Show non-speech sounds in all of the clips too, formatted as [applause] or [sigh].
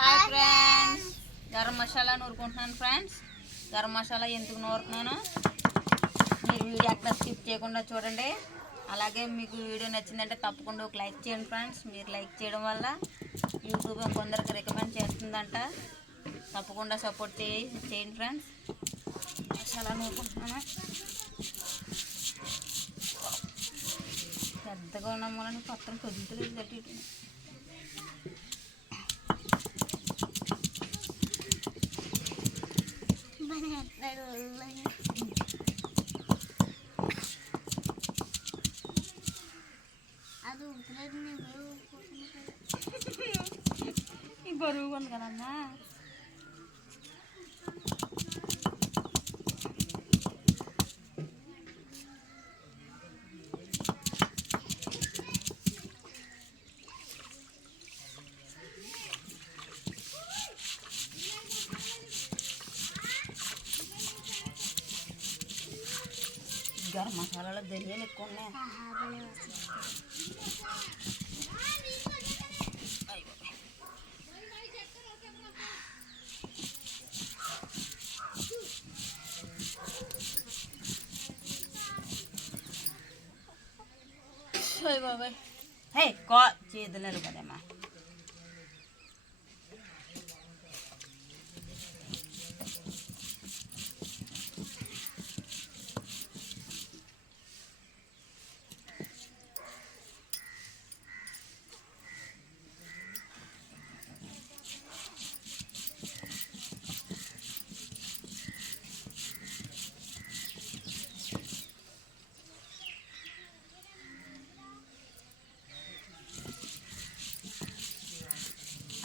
Hi friends garam masala నూరుకుంటున్నాను friends garam masala ఎందుకు నూరుతున్నాను? మీరు వీడియో ఎక్కడ స్కిప్ చేయకుండా చూడండి. అలాగే మీకు వీడియో నచ్చిందంటే తప్పకుండా ఒక లైక్ చేయండి ఫ్రెండ్స్ మీరు లైక్ చేయడం వల్ల యూట్యూబ్ కొందరికి రికమెండ్ చేస్తుందంట. తప్పకుండా సపోర్ట్ చేయి చేయండి ఫ్రెండ్స్ మసాలా నూరుకుంటున్నాను? పెద్దగా ఉన్నాం వలన పత్రం కొద్దిగా గట్టి Ibaru kan karena ధనియాలు ఎక్కువ ఉన్నాయి బాబాయ్ హే కా చేతులు కదమ్మా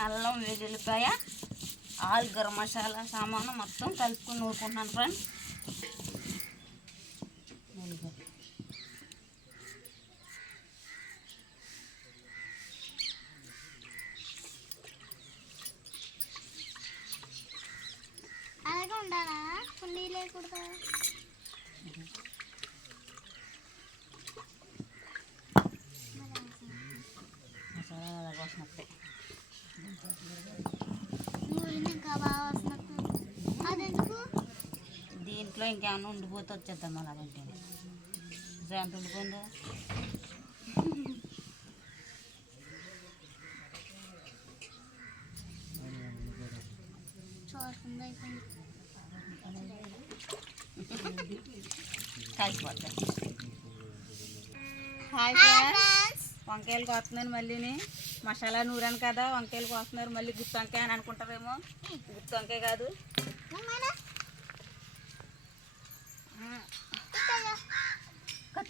అల్లం వెల్లుల్లిపాయ ఆల్ గరం మసాలా సామాను మొత్తం కలుపుకొని నూరుకుంటున్నాను ఫ్రెండ్స్ అలాగే ఉండాలా కొన్ని లేకూడదా మసాలా అలాగ వస్తున్నట్టే నూనె ఇంకా బాగా వస్తున్నట్టు అదెందుకు దీంట్లో ఇంకేమైనా ఉండిపోతే వచ్చేద్దాం అలాగంటే ఎంత ఉండిపోయిందో? హాయ్ వంకాయలు కోస్తున్నాను మళ్ళీని మసాలా నూరాను కదా వంకాయలు కోస్తున్నారు మళ్ళీ గుత్తి వంకాయ అని అనుకుంటారేమో గుత్తి వంకాయ కాదు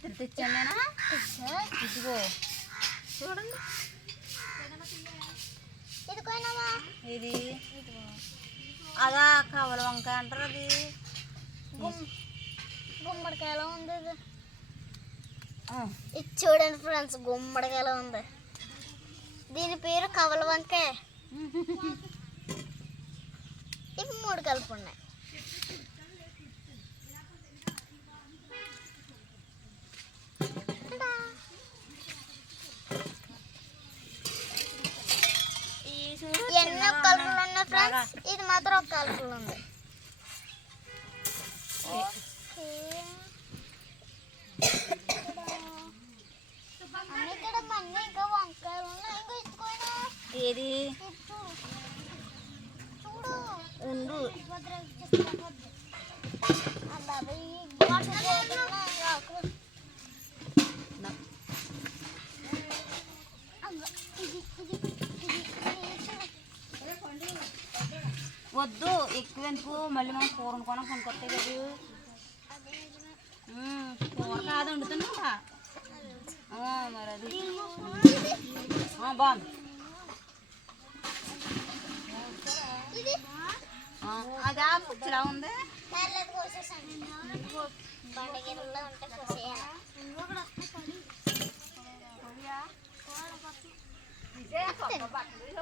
కత్తిరి తెచ్చాను ఇదిగో. చూడండి. ఇది. అదా కవల వంకాయ అంటారు అది. గుమ్మడికాయలో ఉంది ఇది. ఇది చూడండి ఫ్రెండ్స్ గుమ్మడికాయలో ఉంది. దీని పేరు కవల వంకాయ. [laughs] ఇవి మూడు కలిపి ఉన్నాయి ఇది మాత్రం ఒక కలుపులు ఉంది. ఓకే. అన్ని ఎక్కువ ఎందుకు మళ్ళీ మనం కూర వండుకోవడం కొనుక్కొస్తాయి కదా. కూర కాదు వండుతున్నా మరి అది. ఆ, బాగుంది. ఆ, అదా పుచ్చిలా ఉంది. బండగిరిలో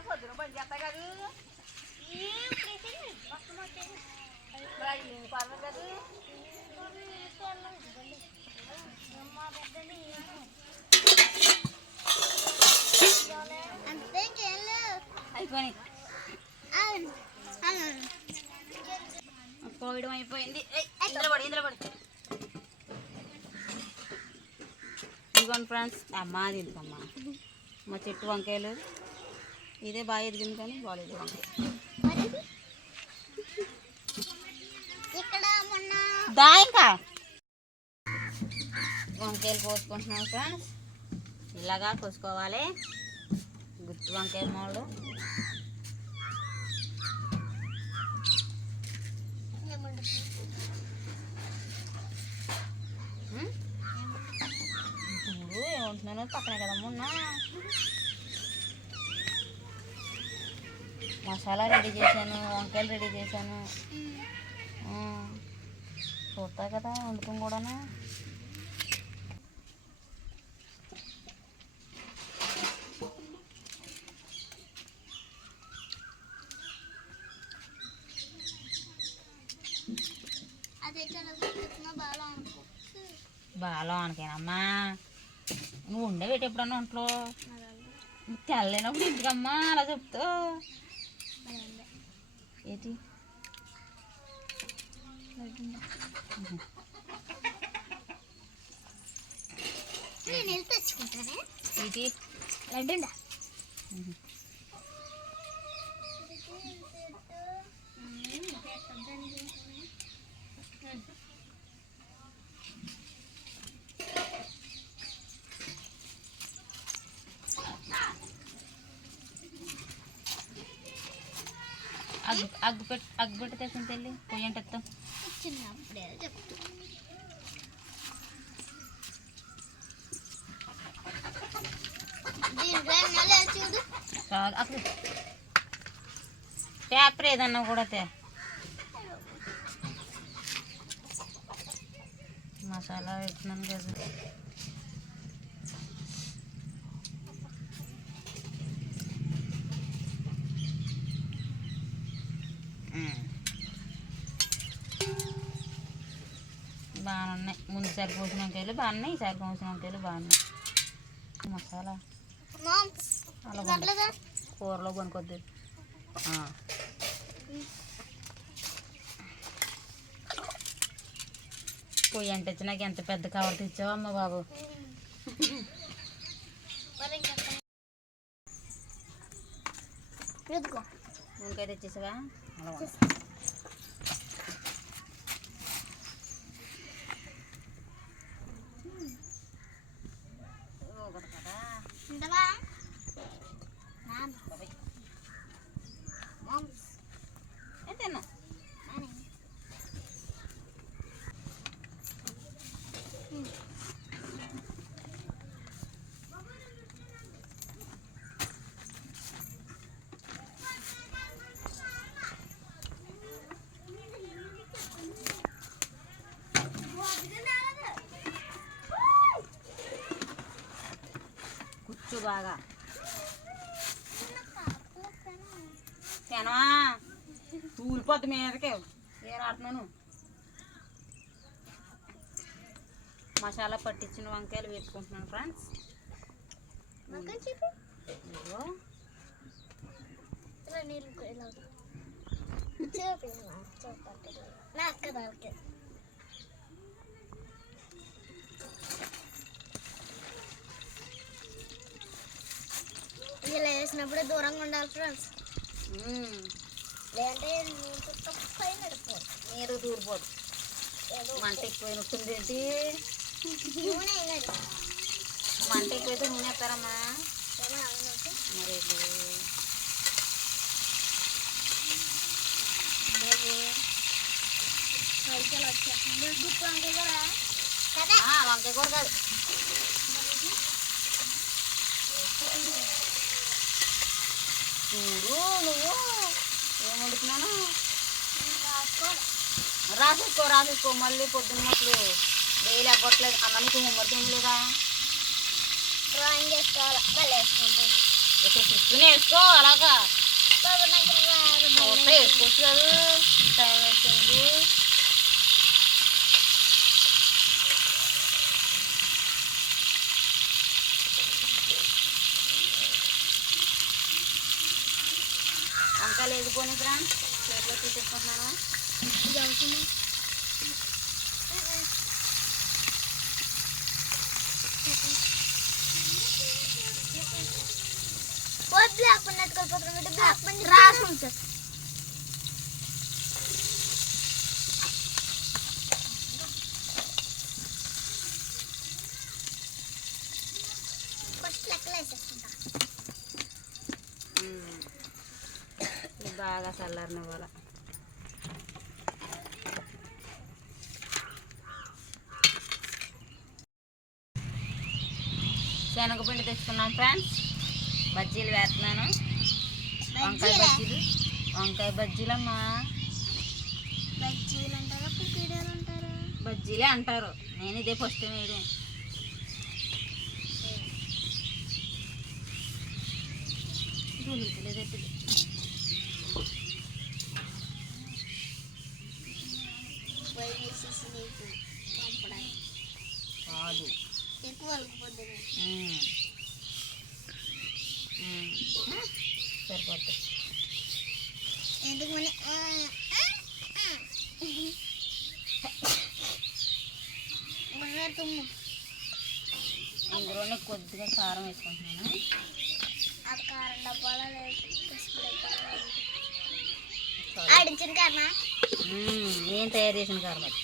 పొద్దున పని చేస్తా కాదు. కోవిడ్ అయిపోయింది ఇంద్రపడి ఇంద్రపడి ఇదిగోండి ఫ్రెండ్స్ అమ్మ అది మా చెట్టు వంకాయలు. ఇదే బాగా ఎదిగింది కానీ బాగాలేదు వంకాయ ఇక్కడ మొన్న దా ఇంకా వంకాయలు కోసుకుంటున్నాం ఫ్రెండ్స్ ఇలాగా కోసుకోవాలి గుత్తి వంకాయ మోళ్ళు ఉం? చూడు ఏమంటున్నాను పక్కనే కదమ్మా ఉన్నా మసాలా రెడీ చేశాను వంకాయలు రెడీ చేశాను. చూస్తా కదా వండుకుని కూడాను. కదా బాగా అనుకో బాగా అనకేనమ్మా నువ్వు ఉండేవేటి ఎప్పుడన్నా ఒంట్లో? తెల్లనప్పుడు ఇంటికమ్మా అలా చెప్తావు తెచ్చుకుంటానే ఏంటి లడ్డుండా? అగ్గు అగ్గు పెట్టి అగ్గు పెట్టి తెచ్చిన తల్లి. పొయ్యి అంటే చిన్నప్పుడే చాలు. అక్కడ. పేపర్ ఏదన్నా కూడా తే. మసాలా పెట్టినాను కదా. ఉన్నాయి ముందు సరి కోసిన వంకాయలు బాగున్నాయి ఈసారి వంకాయలు బాగున్నాయి మసాలా. అలా కూరలో కొనుక్కొద్దు. పొయ్యి అంటే నాకు ఎంత పెద్ద కవర్ తెచ్చావమ్మ బాబు? ఇంకా తెచ్చేసావా అలా వండు. ఇదిగో ఒకటి కదా. ఉండవా నాన్న మామ్స్ ఏ తిన్నా నాని కూర్చో బాగా తినవా తూలిపోద్ది మీదకే ఏ రాట్నాను మసాలా పట్టించిన వంకాయలు వేసుకుంటున్నాను ఫ్రెండ్స్ నా అక్క ఇలా వేసినప్పుడే దూరంగా ఉండాలి ఫ్రెండ్స్. లేదంటే నీరు దూరిపోదు. మంట ఎక్కువైనట్టుంది ఏంటి? మంట ఎక్కువైతే నూనె వేస్తారమ్మా. మరి వంకాయ కూర? కాదు. చూడు నువ్వు. ఏం వండుతున్నాను? రాసేసుకో రాసేసుకో. మళ్ళీ పొద్దున్న మొక్కలు డైలీ అవ్వట్లేదు. అమ్మ నీకు హోంవర్క్ ఏం లేదా? డ్రాయింగ్ వేసుకోవాలి మళ్ళీ ఇక్కడ చూస్తూనే వేసుకో అలాగా. వేసుకోవచ్చు కదా. టైం వేస్తుంది వంకాయలు వేసుకొని ఫ్రెండ్స్ ప్లేట్లో తీసేసుకుంటున్నాను. బ్లాక్ పని నెట్టుకోకపోతున్నాం బ్లాక్ పని రాసం సార్ ఫస్ట్ లెక్కలు వేసేసుకుంటా ఇది బాగా చల్లారనివ్వాలి శనగపిండి తెచ్చుకున్నాం ఫ్రెండ్స్. బజ్జీలు వేస్తున్నాను. వంకాయ బజ్జీలు? వంకాయ బజ్జీలమ్మా. బజ్జీలు అంటారా పుక్కీడీలు అంటారా? బజ్జీలే అంటారు. నేను ఇదే ఫస్ట్ వేయడం. దొరుకుతలేదు నీకు పంపడానికి కాదు ఎక్కువ. సరిపోతుంది ఎందుకు మన తుమ్ము. ఇందులోనే కొద్దిగా కారం వేసుకుంటున్నాను. అది కారం డబ్బాలో లేదు. డబ్బాలో నేను తయారు చేసిన కారం అది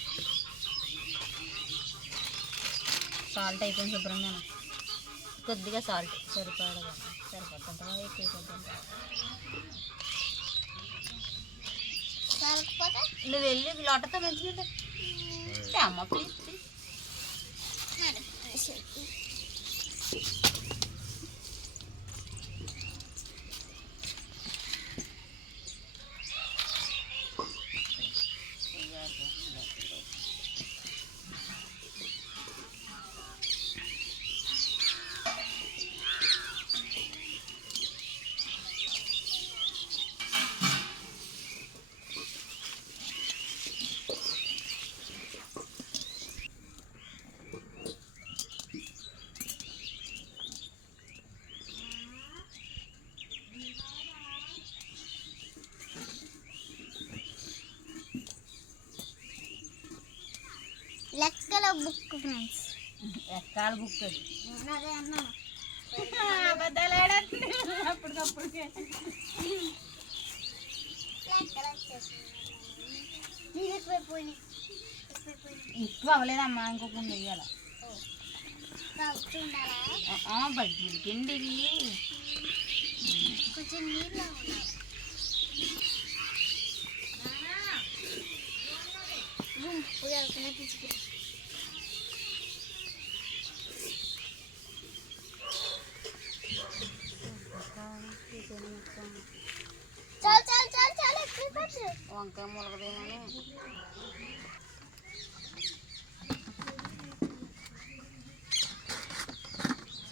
సాల్ట్ అయిపోయింది శుభ్రంగా కొద్దిగా సాల్ట్. సరిపడగా సరిపోతుంటా ఎక్కువ నువ్వు వెళ్ళి లోటతో మంచిగా అమ్మ ప్లీజ్ ప్లీజ్. ఫ్రెండ్స్ ఎక్కాల బుక్ అది అదే అన్నాను అప్పటికప్పుడు లెక్కలు వచ్చేసింది నీకు ఎక్కువైపోయినాయి ఎక్కువైపోయినాయి ఎక్కువ అవ్వలేదమ్మా ఇంకొక ముందు వెయ్యాల తాగుతూ ఉండాలా బజ్జీలు కిండి ఇవి కొంచెం నీళ్ళు ఉండాలి గుంపు వెళ్తున్నా పిచ్చుకు చాలు చాలు చాలు చాలు ఎక్కువ పెట్టు వంకాయ ములగదేమని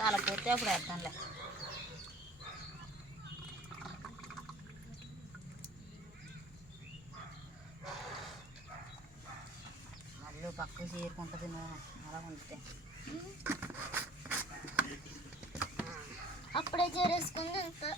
అలా పోతే అప్పుడు వేద్దాంలే. మళ్ళీ పక్కకు చేరుకుంటుంది నూనె. అలా ఉంటే అప్పుడే చేరేసుకుంది ఇంకా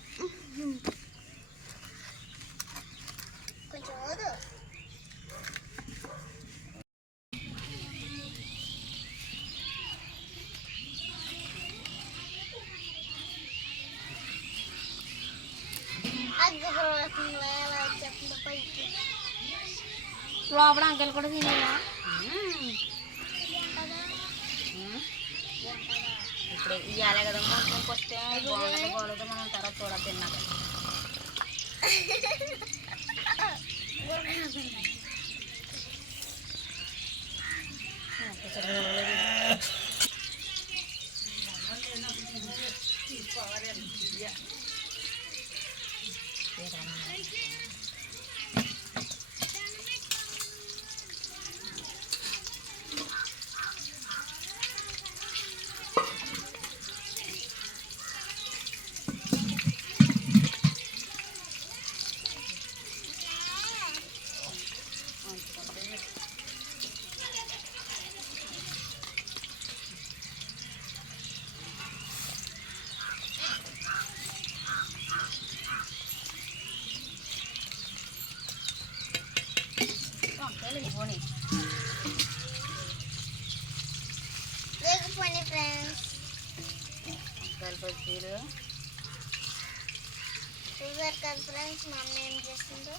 మా అమ్మ ఏం చేస్తుందో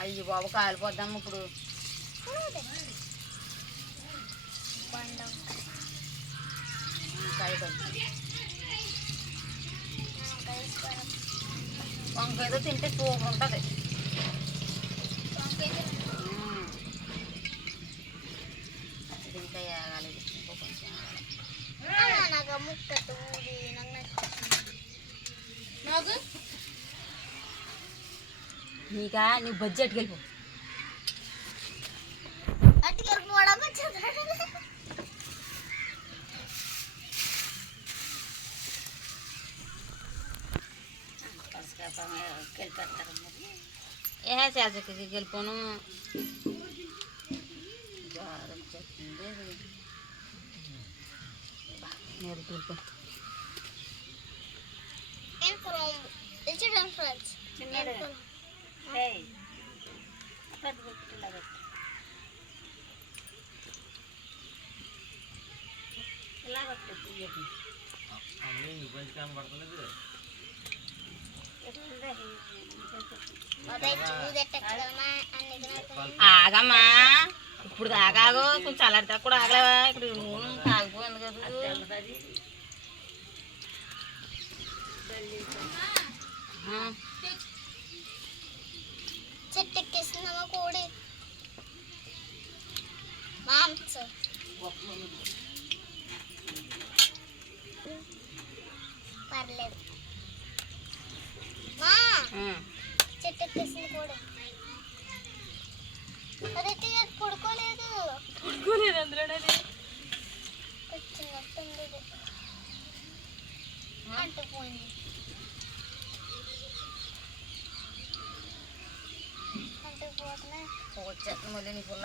అయ్యి బాబు కాలిపోద్దాం ఇప్పుడు వంకాయతో తింటే సూపర్ ఉంటుంది ఇది ఇంకా వేగాలి ఇంకో కొంచెం వేగాలి. నాకు ఆ ముక్క తూరి నాకు నచ్చింది నాకు నీకా నీ బజ్జీ అట్టుకెళ్ళిపో అట్టుకెళ్ళి పోవడం వచ్చింది ఏ చేసకి వెళ్ళిపోను గారం చెప్తుంది నేను వెళ్ళిపో చూడండి ఫ్రెండ్స్ ఇలా కొట్టు ఆగమ్మా. ఇప్పుడు దాకాగో కొంచెం చల్లారితే కూడా ఆగలేవా? ఇక్కడ నూనె కాగిపోయింది కదా. ఆ, చెట్టెక్కిస్తున్నామా కోడి మాంసం పర్లేదు. మా ఆ. చెట్టెక్కేసింది కోడి. అదైతే అది పడుకోలేదు. వచ్చినట్టుంది. ఇది. అంటుపోయింది అంటుకుపోతున్నా. వచ్చేస్తుంది మళ్ళీ నీ పుల్ల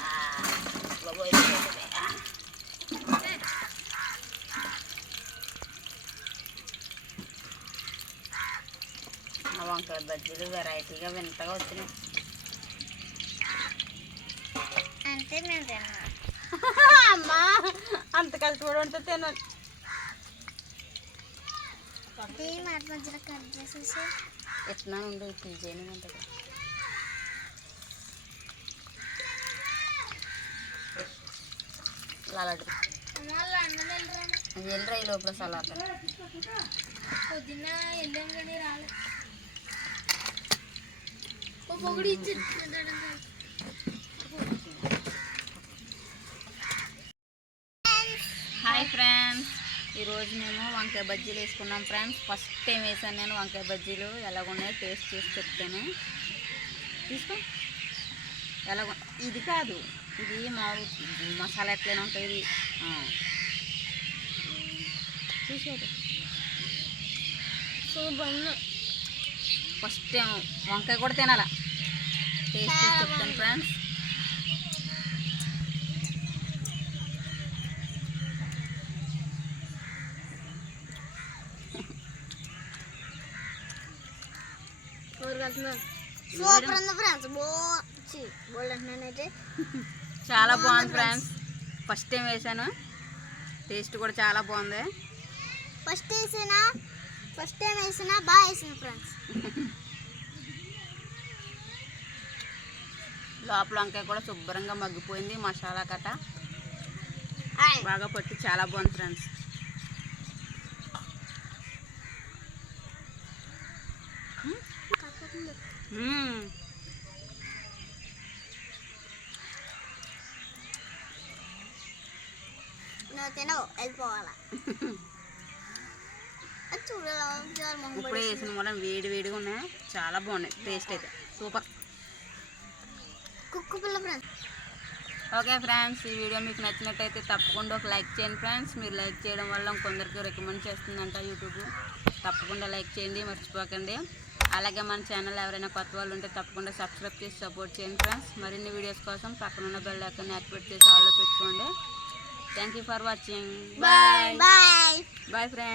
ఆ, బాబోయ్, చేతికి. ఆ. ఆ వంకాయ బజ్జీలు వెరైటీగా వింతగా వచ్చినాయి అంతే మేము తిన్నాం అమ్మా అంత కష్టపడి ఉంటే తినాలి ఈ మాట మధ్యలో కట్ చేసేసి ఎట్లా ఉండు మళ్ళీ అన్నం వెళ్ళరాను వెళ్ళరా ఈ లోపల సలాత పొద్దున్న వెళ్ళాం కానీ రాలేదు వంకాయ బజ్జీలు వేసుకున్నాం ఫ్రెండ్స్. ఫస్ట్ టైం వేసాను నేను వంకాయ బజ్జీలు. ఎలాగున్నాయో టేస్ట్ చేసి చెప్తాను. తీసుకో. ఎలాగ ఇది కాదు. ఇది మామూలు మసాలా ఎట్లయినా ఉంటుంది. చూసేది ఫస్ట్ టైం వంకాయ కూడా తినాలా. టేస్ట్ చేసి చెప్తాను ఫ్రెండ్స్. సూపర్ ఉంది ఫ్రెండ్స్ బో బోల్డ్ అంటున్నానైతే చాలా బాగుంది ఫ్రెండ్స్ ఫస్ట్ టైం వేసాను టేస్ట్ కూడా చాలా బాగుంది. ఫస్ట్ వేసిన ఫస్ట్ టైం వేసిన బాగా వేసింది ఫ్రెండ్స్ లోపల వంకాయ కూడా శుభ్రంగా మగ్గిపోయింది మసాలా కట్ట బాగా పట్టి చాలా బాగుంది ఫ్రెండ్స్ నువ్వు తినవు వెళ్ళిపోవాలా [laughs] ఇప్పుడే. వేసిన వల్ల వేడి వేడిగా ఉన్నాయి. చాలా బాగున్నాయి టేస్ట్ అయితే. సూపర్. కుక్కు పిల్ల ఫ్రెండ్స్ ఓకే ఫ్రెండ్స్ ఈ వీడియో మీకు నచ్చినట్టయితే తప్పకుండా ఒక లైక్ చేయండి ఫ్రెండ్స్. మీరు లైక్ చేయడం వల్ల కొందరికి రికమెండ్ చేస్తుందంట యూట్యూబ్. తప్పకుండా లైక్ చేయండి మర్చిపోకండి. అలాగే మన ఛానల్ ఎవరైనా కొత్త వాళ్ళు ఉంటే తప్పకుండా సబ్స్క్రైబ్ చేసి సపోర్ట్ చేయండి ఫ్రెండ్స్ మరిన్ని వీడియోస్ కోసం పక్కనున్న బెల్ ఐకాన్ని యాక్టివేట్ చేసి ఆల్లో పెట్టుకోండి. Thank you for watching bye bye bye friends